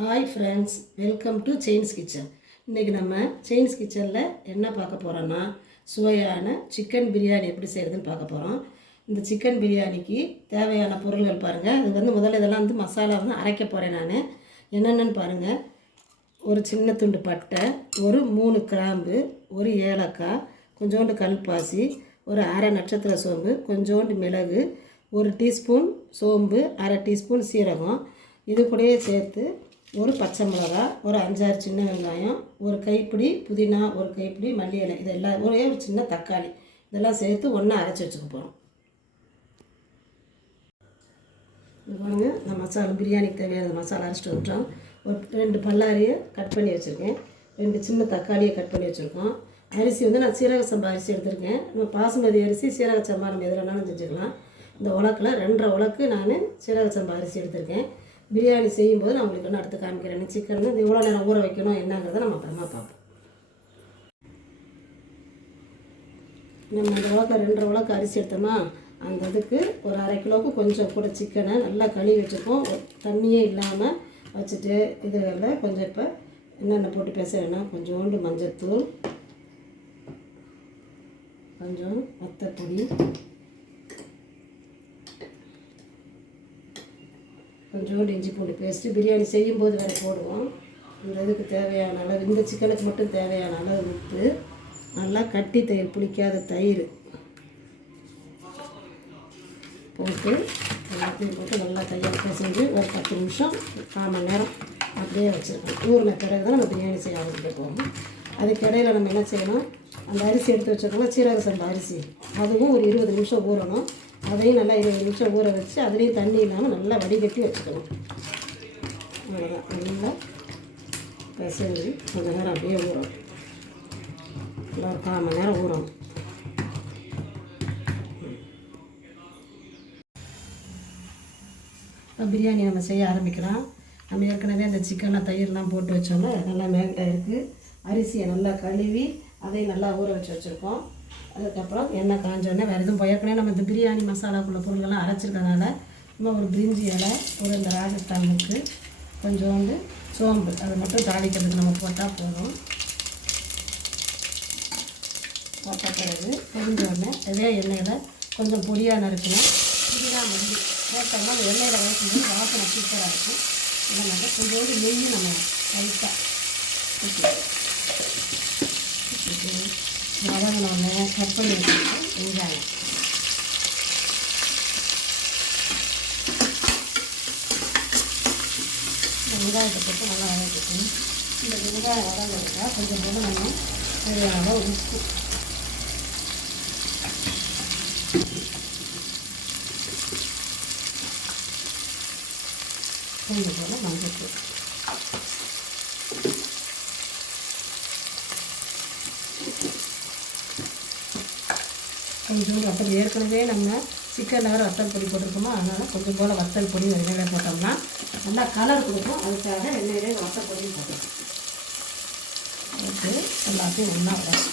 Hi friends, welcome to chains kitchen. இன்றைக்கி நம்ம chains கிச்சனில் என்ன பார்க்க போகிறோன்னா, சுவையான சிக்கன் பிரியாணி எப்படி செய்கிறதுன்னு பார்க்க போகிறோம். இந்த சிக்கன் பிரியாணிக்கு தேவையான பொருள்கள் பாருங்கள். அது முதல்ல இதெல்லாம் மசாலா அரைக்க போகிறேன். நான் என்னென்னு பாருங்கள். ஒரு சின்ன துண்டு பட்டை, ஒரு 3 கிராம்பு, ஒரு ஏலக்காய், கொஞ்சோண்டு கல்பாசி, ஒரு அரை நட்சத்திர சோம்பு, கொஞ்சோண்டு மிளகு, 1 டீஸ்பூன் சோம்பு, அரை டீஸ்பூன் சீரகம், இது கூடயே சேர்த்து ஒரு பச்சை மிளகா, ஒரு 5-6 சின்ன வெங்காயம், ஒரு கைப்பிடி புதினா, ஒரு கைப்பிடி மல்லி இலை, இதெல்லாம் ஒரே ஒரு சின்ன தக்காளி, இதெல்லாம் சேர்த்து ஒன்றா அரைச்சி வச்சுக்க போகிறோம். இது பாருங்க, நான் மசாலா பிரியாணிக்கு தேவையான மசாலா அரைச்சிட்டு வந்துட்டோம். ஒரு 2 பல்லாரியை கட் பண்ணி வச்சுருக்கேன், 2 சின்ன தக்காளியை கட் பண்ணி வச்சுருக்கோம். அரிசி நான் சீரக சம்பா அரிசி எடுத்திருக்கேன். நம்ம பாசுமதி அரிசி, சீரக சம்பா நம்ம எதில் வேணாலும் செஞ்சுக்கலாம். இந்த உலக்கில் 2.5 உலக்கு நான் சீரக சம்பா அரிசி எடுத்திருக்கேன். பிரியாணி செய்யும்போது நான் உங்களுக்கு ஒன்று அடுத்து காமிக்கிறேன். சிக்கன் எவ்வளோ நேரம் ஊற வைக்கணும் என்னங்கிறத நம்ம அப்புறமா பார்ப்போம். நம்ம இந்த உலக்கில் 2.5 உலக்கு அரிசி எடுத்தோமா, அந்த இதுக்கு ஒரு 1/2 கிலோவுக்கு கொஞ்சம் கூட சிக்கனை நல்லா கழுவி வச்சுருக்கோம். தண்ணியே இல்லாமல் வச்சுட்டு இதில் கொஞ்சம் இப்போ என்னென்ன போட்டு பேசுகிறேன்னா, கொஞ்சோண்டு மஞ்சத்தூள், கொஞ்சம் வத்தப்பொடி, கொஞ்சோண்டு இஞ்சி பூண்டு பேஸ்ட்டு. பிரியாணி செய்யும்போது வேறு போடுவோம். இந்த இதுக்கு தேவையான அளவு, இந்த சிக்கனுக்கு மட்டும் தேவையான அளவு உப்பு, நல்லா கட்டி தயிர், புளிக்காத தயிர் போட்டு எல்லாத்தையும் போட்டு நல்லா கையால் பிசைஞ்சு ஒரு 10 நிமிஷம் 1/4 மணி நேரம் அப்படியே வச்சுருக்கோம். ஊறின பிறகு தான் நம்ம பிரியாணி செய்ய ஆரம்பிக்க போகிறோம். அதுக்கு இடையில் நம்ம என்ன செய்யணும், அந்த அரிசி எடுத்து வச்சுருக்கோம், சீரக சம்பா அரிசி, அதுவும் ஒரு 20 நிமிஷம் ஊறணும். அதையும் நல்லா 20 நிமிஷம் ஊற வச்சு அதுலேயும் தண்ணி இல்லாமல் நல்லா வடிகட்டி வச்சுக்கணும். அவ்வளோதான். நல்லா பிசைஞ்சு கொஞ்சம் நேரம் அப்படியே ஊறணும். நல்லா ஒரு 1/4 மணி நேரம் ஊறணும். இப்போ பிரியாணி நம்ம செய்ய ஆரம்பிக்கலாம். நம்ம ஏற்கனவே அந்த சிக்கனில் தயிர்லாம் போட்டு வச்சோம்னா நல்லா மேலே இருக்குது. அரிசியை நல்லா கழுவி அதையும் நல்லா ஊற வச்சுருக்கோம். அதுக்கப்புறம் எண்ணெய் காஞ்சோடனே வேறு எதுவும் ஏற்கனவே நம்ம இந்த பிரியாணி மசாலாக்குள்ள பொருள்கள்லாம் அரைச்சிருக்கனால இன்னும் ஒரு பிரிஞ்சி இலை, ஒரு இந்த ராஜஸ்தான் முக்கு, கொஞ்சோண்டு சோம்பு, அதை மட்டும் தாளிக்கிறதுக்கு நம்ம போட்டால் போதும். போட்ட பிறகு பொரிஞ்சோடனே அதே எண்ணெயில் கொஞ்சம் பொடியாக நறுக்கணும். புதினா மல்லி போட்டோம்னா அந்த எண்ணெயில் வளர்க்கும்போது வாசனை சூப்பராக இருக்கும். இதனால் கொஞ்சோண்டு நெய் நம்ம லைட்டாக வதங்கினோடனே கட் பண்ணி வச்சுருக்கோம் வெங்காயம். இந்த வெங்காயத்தை போட்டு நல்லா வதக்கிக்கணும். இந்த வெங்காயம் வதங்கிறதுக்காக கொஞ்சம் போது நம்ம தேவையான அளவு உப்பு, கொஞ்சம் போல் மஞ்சள், கொஞ்சோண்டு வத்தல். ஏற்கனவே நம்ம சிக்கனில் வேறு வத்தல் பொடி போட்டிருக்கோமோ, அதனால் கொஞ்சம் போல் வத்தல் பொடி எண்ணெயில் போட்டோம்னா நல்லா கலர் கொடுக்கும். அதுக்காக எண்ணெயிலே வத்தல் பொடி போட்டோம். போட்டு எல்லாத்தையும் ஒன்றா வரும்.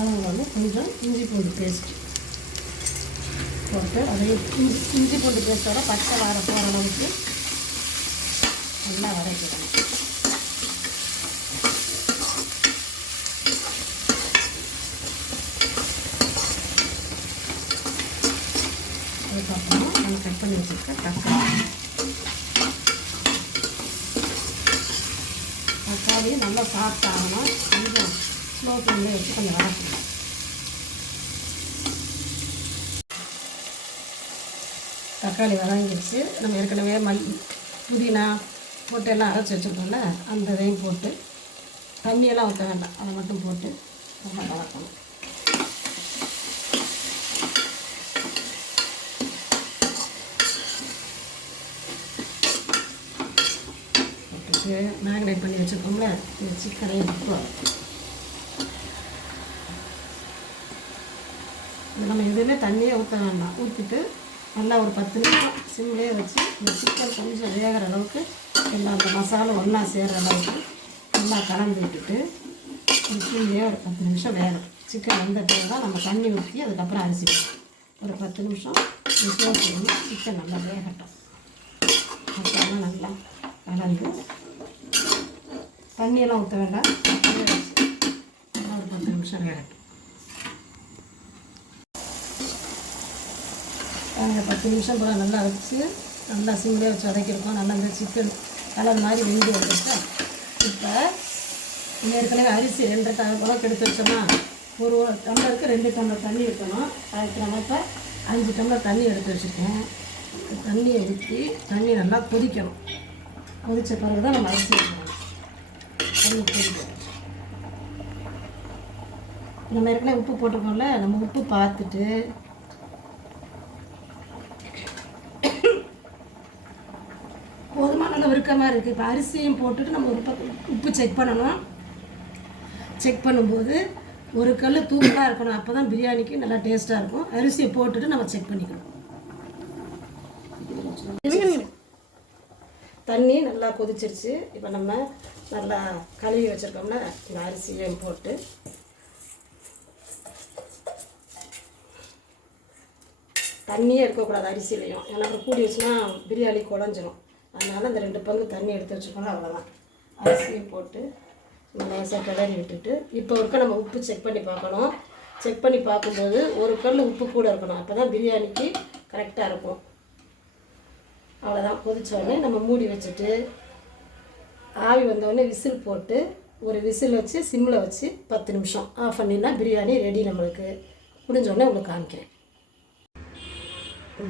அதில் கொஞ்சம் இஞ்சி பூண்டு பேஸ்ட்டு போட்டு அதையும் இஞ்சி பூண்டு பேஸ்ட்டோட பச்சை வாரம் போகிற அளவுக்கு நல்லா வதக்கிடணும். அதுக்கப்புறம் நம்ம கட் பண்ணி வச்சுருக்க தக்காளியும் நல்லா சாஃப்ட் ஆகணும். கொஞ்சம் ஸ்லோ ஃப்ளேமில் வச்சு கொஞ்சம் வதக்கணும். தக்காளி வதங்கிடுச்சு. நம்ம ஏற்கனவே புதினா போட்டு எல்லாம் அரைச்சி வச்சுருக்கோம்ல, அந்த இதையும் போட்டு தண்ணியெல்லாம் ஊற்ற வேண்டாம், அதை மட்டும் போட்டு ரொம்ப வதக்கணும். போட்டுட்டு மேரினேட் பண்ணி வச்சுருக்கோம்ல இந்த சிக்கனையும் போட்டு நம்ம எதுவுமே தண்ணியே ஊற்ற வேண்டாம். ஊற்றிட்டு நல்லா ஒரு 10 நிமிஷம் சிம்லேயே வச்சு இந்த சிக்கன் கொஞ்சம் வேகிற அளவுக்கு எல்லாம் அந்த மசாலா ஒன்றா சேர்கிற அளவுக்கு நல்லா கலந்து விட்டுட்டு இதுலேயே ஒரு 10 நிமிஷம் வேகும். சிக்கன் வெந்த பிறகு தான் நம்ம தண்ணி ஊற்றி அதுக்கப்புறம் அரிசி ஒரு 10 நிமிஷம் விசுவாசம் சிக்கன் நல்லா வேகட்டும். அப்புறமா நல்லா கலந்து தண்ணியெல்லாம் ஊற்ற வேண்டாம். ஒரு 10 நிமிஷம் வேகட்டும். நாங்கள் 10 நிமிஷம் போல் நல்லா வச்சு நல்லா சிம்லேயே வச்சு வதக்கியிருக்கோம். நல்லா இந்த சிக்கன் கலர் மாதிரி வெந்து வந்துருச்சு. இப்போ ஏற்கனவே அரிசி 2 டம்ளர் எடுத்து வச்சோம்னா ஒரு டம்ளருக்கு 2 டம்ளர் தண்ணி ஊற்றணும். அதுக்கு நம்ம இப்போ 5 டம்ளர் தண்ணி எடுத்து வச்சுருக்கேன். தண்ணியை ஊற்றி தண்ணி நல்லா கொதிக்கணும். கொதித்த பிறகு தான் நம்ம அரிசி வைக்கணும். தண்ணி கொதிக்கணும். நம்ம ஏற்கனவே உப்பு போட்டுக்கோம்ல, நம்ம உப்பு பார்த்துட்டு போதுமான அளவு இருக்க மாதிரி இருக்குது. இப்போ அரிசியும் போட்டுட்டு நம்ம உப்பு செக் பண்ணணும். செக் பண்ணும்போது ஒரு கல் தூக்கலாக இருக்கணும். அப்போ தான் பிரியாணிக்கு நல்லா டேஸ்ட்டாக இருக்கும். அரிசியை போட்டுட்டு நம்ம செக் பண்ணிக்கணும். தண்ணி நல்லா கொதிச்சிருச்சு. இப்போ நம்ம நல்லா கழுவி வச்சுருக்கோம்னா இந்த அரிசியையும் போட்டு தண்ணியே இருக்கக்கூடாது அரிசியிலையும். ஏன்னா அப்புறம் கூடி வச்சுன்னா பிரியாணி குழஞ்சிரும். அதனால் இந்த 2 பங்கு தண்ணி எடுத்து வச்சுக்கோங்க. அவ்வளோதான். அரிசியை போட்டு லேசாக கிளறி விட்டுட்டு இப்போ ஒருக்க நம்ம உப்பு செக் பண்ணி பார்க்கணும். செக் பண்ணி பார்க்கும்போது ஒரு கல் உப்பு கூட இருக்கணும். அப்போ தான் பிரியாணிக்கு கரெக்டாக இருக்கும். அவ்வளோதான். கொதித்தோடனே நம்ம மூடி வச்சுட்டு ஆவி வந்தோடனே விசில் போட்டு ஒரு விசில் வச்சு சிம்மில் வச்சு 10 நிமிஷம் ஆஃப் பண்ணினா பிரியாணி ரெடி. நம்மளுக்கு முடிஞ்சோடனே உங்களுக்கு காமிக்கிறேன்.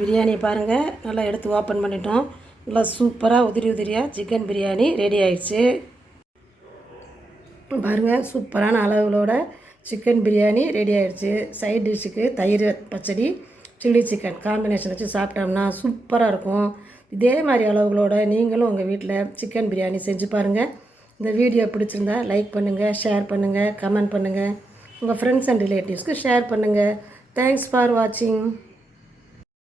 பிரியாணியை பாருங்கள், நல்லா எடுத்து ஓப்பன் பண்ணிட்டோம். நல்லா சூப்பராக உதிரியாக சிக்கன் பிரியாணி ரெடி ஆயிடுச்சு. பாருங்கள், சூப்பரான அளவுகளோட சிக்கன் பிரியாணி ரெடி ஆயிடுச்சு. சைட் டிஷ்ஷுக்கு தயிர் பச்சடி, சில்லி சிக்கன் காம்பினேஷன் வச்சு சாப்பிட்டோம்னா சூப்பராக இருக்கும். இதே மாதிரி அளவுகளோட நீங்களும் உங்கள் வீட்டில் சிக்கன் பிரியாணி செஞ்சு பாருங்கள். இந்த வீடியோ பிடிச்சிருந்தா லைக் பண்ணுங்கள், ஷேர் பண்ணுங்கள், கமெண்ட் பண்ணுங்கள். உங்கள் ஃப்ரெண்ட்ஸ் அண்ட் ரிலேட்டிவ்ஸ்க்கு ஷேர் பண்ணுங்கள். தேங்க்ஸ் ஃபார் வாட்சிங்.